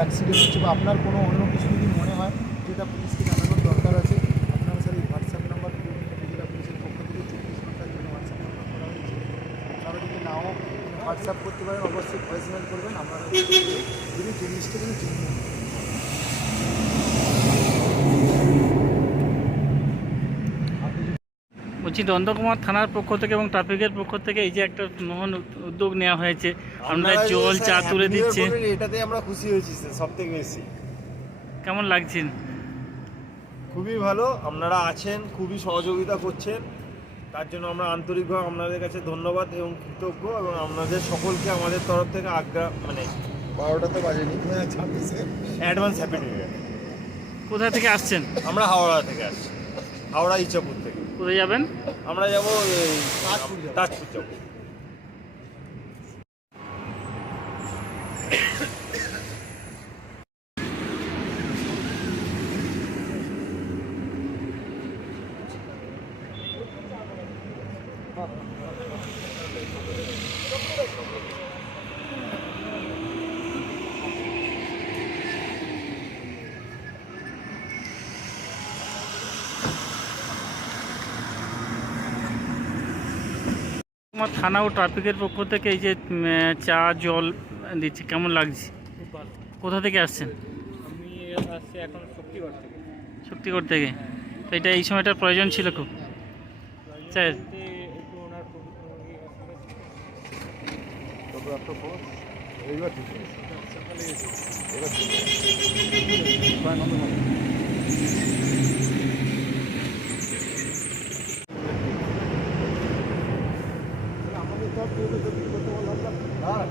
Accident হচ্ছে বা আপনার কোনো অন্য কিছু যদি মনে হয় যেটা পুলিশকে জানানোর দরকার আছে, আপনারা স্যার এই হোয়াটসঅ্যাপ নাম্বার জেলা পুলিশের পক্ষ থেকে 24 ঘন্টার জন্য হোয়াটসঅ্যাপ নাম্বার করা হয়েছে। আপনারা যদি নাও হোয়াটসঅ্যাপ করতে পারেন অবশ্যই ভয়েসমেল করবেন, আপনারা যদি জিনিসটা কিন্তু চিনি। বলছি দন্তকুমার থানার পক্ষ থেকে এবং ট্রাফিকের পক্ষ থেকে এই যে একটা মহান উদ্যোগ নেওয়া হয়েছে, আমরা জল চা তুলে দিচ্ছে, এটাতে আমরা খুশি হয়েছি স্যার, সব থেকে বেশি। কেমন লাগছেন? খুবই ভালো, আপনারা আছেন, খুবই সহযোগিতা করছেন, তার জন্য আমরা আন্তরিকভাবে আপনাদের কাছে ধন্যবাদ এবং কৃতজ্ঞ, এবং আপনাদের সকলকে আমাদের তরফ থেকে মানে 12টাতে বাজেনি, 26 অ্যাডভান্স হ্যাপি নিউ ইয়ার। কোথা থেকে আসছেন? আমরা হাওড়া থেকে আসছি, হাওড়া ইচ্ছাপুর থেকে। কোথায় যাবেন? আমরা যাবো তাজপুর যাবো। আমার থানা ও ট্রাফিকের পক্ষ থেকে এই যে চা জল দিচ্ছে, কেমন লাগছে? খুব ভালো। কোথা থেকে আসছেন? আমি আসছি এখন শক্তিগড় থেকে। শক্তিগড় থেকে? তো এটা এই সময়টার প্রয়োজন ছিল খুব, স্যার। একটু ওনার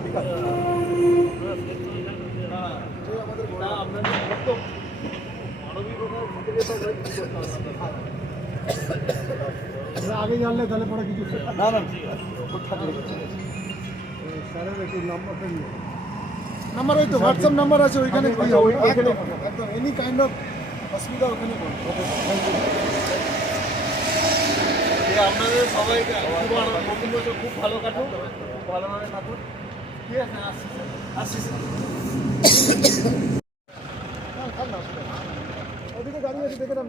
ঠিক আছে, আগে জানলে তাহলে পরে কিছু না না ঠিক আছে, স্যারের একটু নাম্বারটা নিয়ে নাম্বার ওই তো হোয়াটসঅ্যাপ নাম্বার আছে ওইখানে, একদম এনি কাইন্ড অফ অসুবিধা ওখানে আপনাদের সবাইকে নতুন বছর খুব ভালো কাটুক, ভালোভাবে কাটুন। ঠিক আছে, আসছি স্যার। ওদিকে গাড়ি আছে, দেখে নাম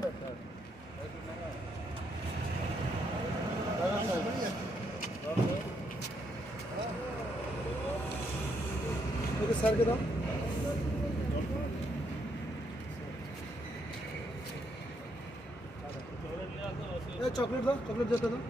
স্যারকে দাও, চকলেট দাও, চকলেট যেতে দাও।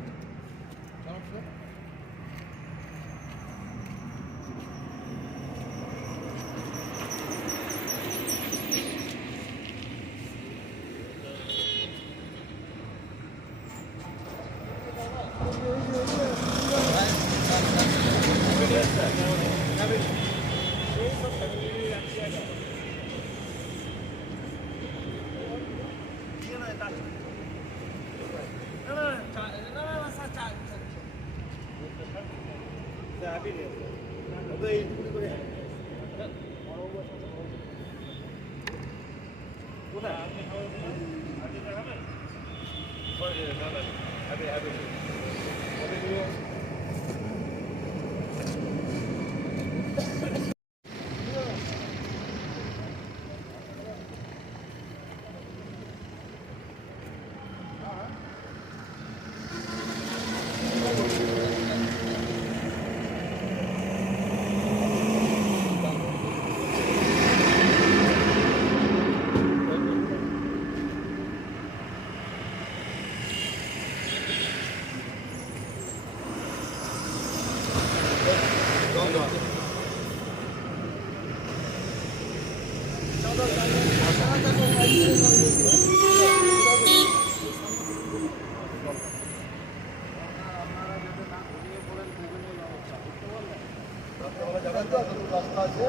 রাস্তা আছে,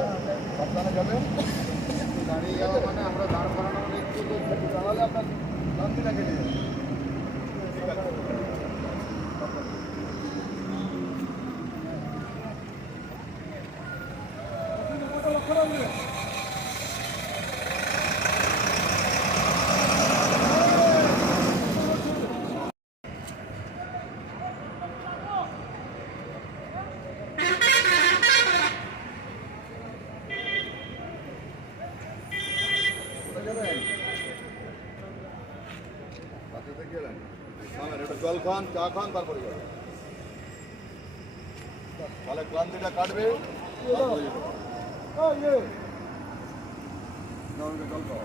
সাবধানে যাবেন। দাঁড়িয়ে যাওয়া মানে আমরা দাঁড় করানো মানে একটু দাঁড়ালে আপনার শান্তিটা কেটে যাবে। ঠিক আছে, লক্ষ্য রাখবেন। একটু জল খান, চা খান, তারপরে যাবেন। তাহলে ক্লান্তিটা কাটবে। তারপরে যেতে পারবেন। নাও, এটা জল খাও।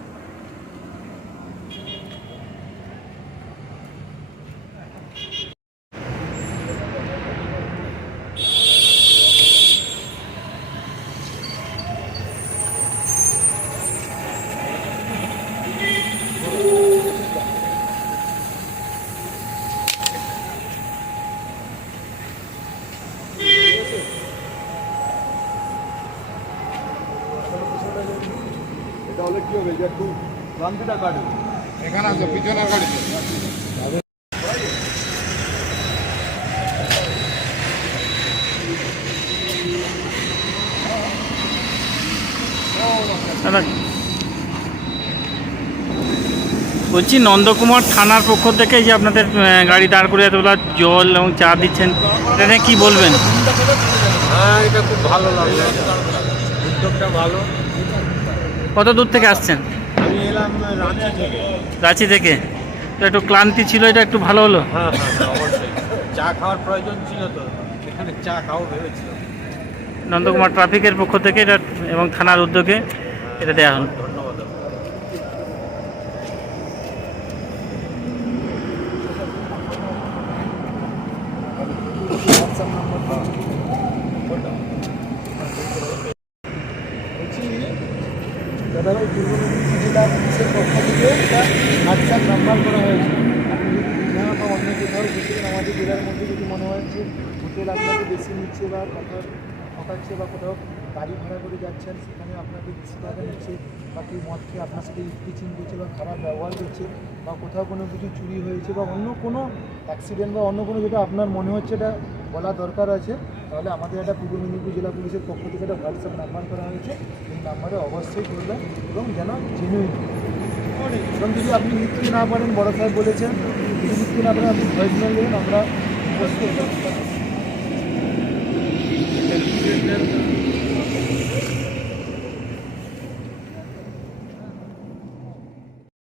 এটা হলে কি হবে, যে একটু ক্লান্তিটা কাটবে। এখানে আছে পিছনের গাড়িতে। দাদা বলছি নন্দকুমার থানার পক্ষ থেকে এই যে আপনাদের গাড়ি দাঁড় করে এতগুলা জল এবং চা দিচ্ছেন, এটা নিয়ে কী বলবেন? হ্যাঁ, এটা খুব ভালো লাগলো, উদ্যোগটা ভালো। কত দূর থেকে আসছেন? আমি এলাম রাঁচি থেকে। রাঁচি থেকে। তো একটু ক্লান্তি ছিল, এটা একটু ভালো হলো। হ্যাঁ, অবশ্যই চা খাওয়ার প্রয়োজন ছিল, তো এখানে চা খাওয়া ভেবেছিল। নন্দকুমার ট্রাফিকের পক্ষ থেকে এটা এবং থানার উদ্যোগে এটা দেওয়া হলো। ধন্যবাদ। হোয়াটসঅ্যাপ নাম্বারটা বলছি দাদাভাই, পূর্ব মেদিনীপুর জেলা পুলিশের পক্ষ থেকে একটা হোয়াটসঅ্যাপ নাম্বার করা হয়েছে। আপনি যদি দীঘা বা অন্য কোথাও ঘুরছেন, আমাদের জেলার মধ্যে যদি মনে হয় যে হোটেল আপনাকে বেশি নিচ্ছে বা ঠকাচ্ছে বা কোথাও গাড়ি ভাড়া করে যাচ্ছেন, সেখানে আপনাকে বেশি টাকা নিচ্ছে বা কেউ মদ খেয়ে আপনার সাথে স্টিচিং করছে বা খারাপ ব্যবহার করছে বা কোথাও কোনো কিছু চুরি হয়েছে বা অন্য কোনো অ্যাক্সিডেন্ট বা অন্য কোনো যেটা আপনার মনে হচ্ছে এটা বলা দরকার আছে, তাহলে আমাদের একটা পূর্ব মেদিনীপুর জেলা পুলিশের পক্ষ থেকে একটা হোয়াটসঅ্যাপ নাম্বার করা হয়েছে। এই নাম্বারে অবশ্যই করবেন এবং যেন জেনুইন, এবং যদি আপনি লিখতে না পারেন, বড় সাহেব বলেছেন যদি লিখতে না পারেন আপনি ভয়েস মেল দেবেন, আমরা অবশ্যই